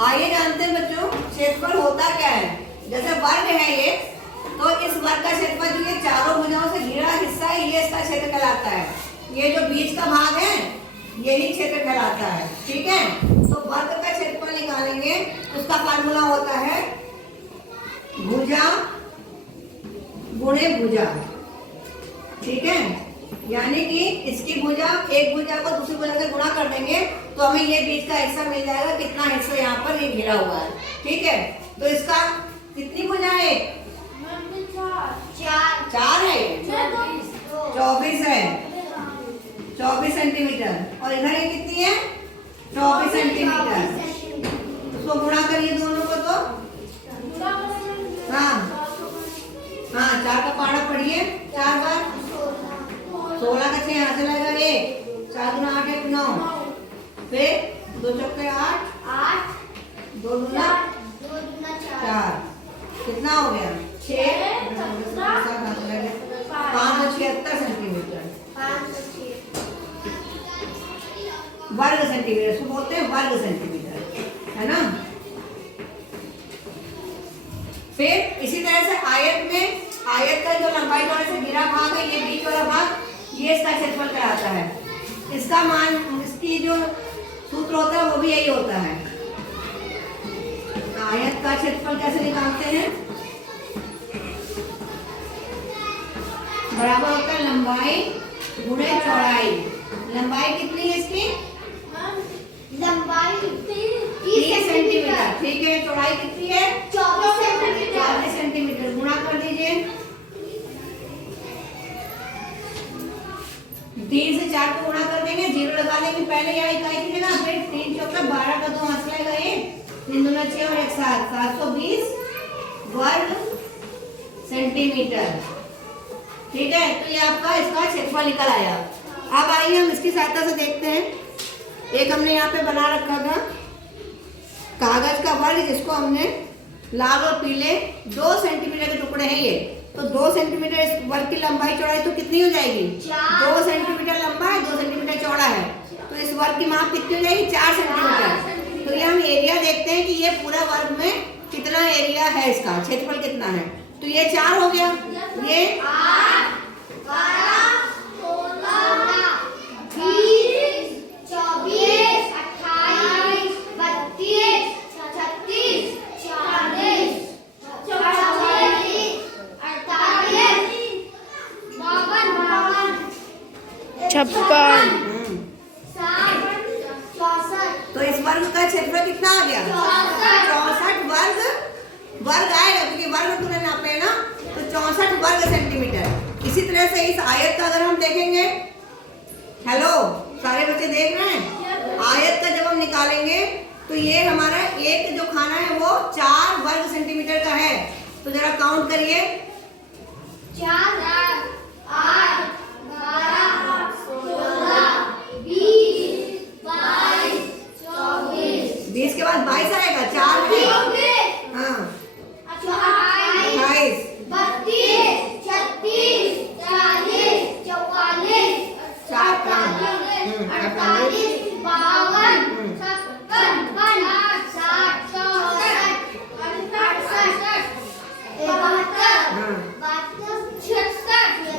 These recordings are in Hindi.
आइए जानते हैं बच्चों क्षेत्रफल होता क्या है। जैसे वर्ग है ये, तो इस वर्ग का क्षेत्रफल जो ये चारों भुजाओं से घिरा हिस्सा है ये इसका क्षेत्र कहलाता है। ये जो बीच का भाग है यही क्षेत्र कहलाता है। ठीक है, तो वर्ग का क्षेत्रफल निकालेंगे, उसका फार्मूला होता है भुजा गुणे भुजा। ठीक है, यानी कि इसकी भुजा एक भुजा को दूसरी भुजा से गुणा कर देंगे तो हमें ये बीच का हिस्सा मिल जाएगा। कितना हिस्सा यहाँ पर ये घिरा हुआ है। ठीक है, तो इसका कितनी भुजा है? चार है, 24 है, 24 सेंटीमीटर। और इधर ये कितनी है? 24 सेंटीमीटर। उसको गुणा करिए दोनों को तो हाँ हाँ, 4 का पारा पढ़िए, 4 बार 16 का 6 यहाँ से लगेगा 1, 4 दूना 8 1 9, फिर 2 चौके 8, 2 दूना 4, कितना हो गया? 6, 576 सेंटीमीटर वर्ग सेंटीमीटर। इसको बोलते हैं वर्ग सेंटीमीटर, है ना। फिर इसी तरह से आयत में, आयत का जो लंबाई वाले से घिरा भाग है ये बीच वाला भाग, ये इसका क्षेत्रफल कहलाता है। इसका मान, इसकी जो सूत्र होता है वो भी यही होता है। आयत का क्षेत्रफल कैसे निकालते हैं? बराबर होता है लंबाई गुणे चौड़ाई। लंबाई कितनी है इसकी? लंबाई 30 सेंटीमीटर। ठीक है, चौड़ाई कितनी है? 24 सेंटीमीटर। गुणा कर दीजिए, 3 से 4 को गुणा कर देंगे, 0 लगा देंगे पहले यहाँ इकाई की जगह, फिर 3 चौका 12 का 2 हाथ लगेगा 1, 3 दूना 6 और 1 7, 720 वर्ग सेंटीमीटर। ठीक है, तो ये आपका इसका क्षेत्रफल निकल आया। अब आइए हम इसकी सहायता से देखते हैं। एक हमने यहाँ पे बना रखा था कागज का वर्ग, जिसको हमने लाल और पीले 2 सेंटीमीटर के टुकड़े हैं ये, तो 2 सेंटीमीटर इस वर्ग की लंबाई चौड़ाई तो कितनी हो जाएगी? 2 सेंटीमीटर लंबा है, 2 सेंटीमीटर चौड़ा है, तो इस वर्ग की माप कितनी हो जाएगी? 4 सेंटीमीटर। तो ये हम एरिया देखते हैं कि ये पूरा वर्ग में कितना एरिया है, इसका क्षेत्रफल कितना है। तो ये 4 हो गया, ये 8 12 16 20 24 28 32 36 40 44 48 56 तो इस वर्ग का क्षेत्रफल कितना आ गया? 64 वर्ग आएगा, क्योंकि वर्ग तुमने नापे है ना, तो 64 वर्ग सेंटीमीटर। इसी तरह से इस आयत का अगर हम देखेंगे, हेलो सारे बच्चे देख रहे हैं, आयत का जब हम निकालेंगे तो ये हमारा एक जो खाना है वो 4 वर्ग सेंटीमीटर का है। तो जरा काउंट करिए, 4 8 12 16 20 22 24 20 के बाद 22 आएगा, 4 है, हाँ 28 32 36 40 44 48 48 52 56 60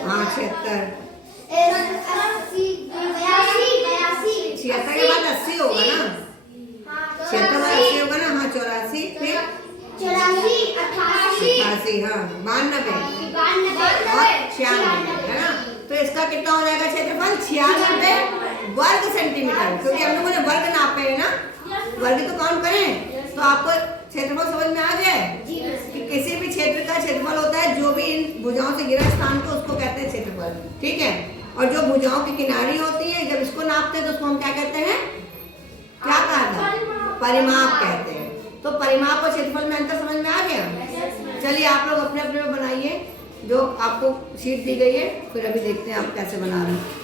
हाँ 76 76 के बाद 80 होगा ना, 76 के बाद 80 होगा ना, हाँ 84 फिर 84 88 88, हाँ 92 और 96, है ना। तो इसका कितना हो जाएगा क्षेत्रफल? 96 वर्ग सेंटीमीटर, क्योंकि हम लोगों ने वर्ग नापे है ना, वर्ग तो काउंट करें। तो आपको क्षेत्रफल समझ में आ गया कि किसी भी क्षेत्र का क्षेत्रफल होता है जो भी इन भुजाओं से घिरा स्थान को, उसको कहते हैं क्षेत्रफल। ठीक है, और जो भुजाओं की किनारी होती है जब इसको नापते हैं तो उसको हम क्या कहते हैं? क्या कहा था? परिमाप कहते हैं। तो परिमाप और क्षेत्रफल में अंतर समझ में आ गया। चलिए आप लोग अपने अपने बनाइए जो आपको शीट दी गई है, फिर अभी देखते हैं आप कैसे बना रहे हैं।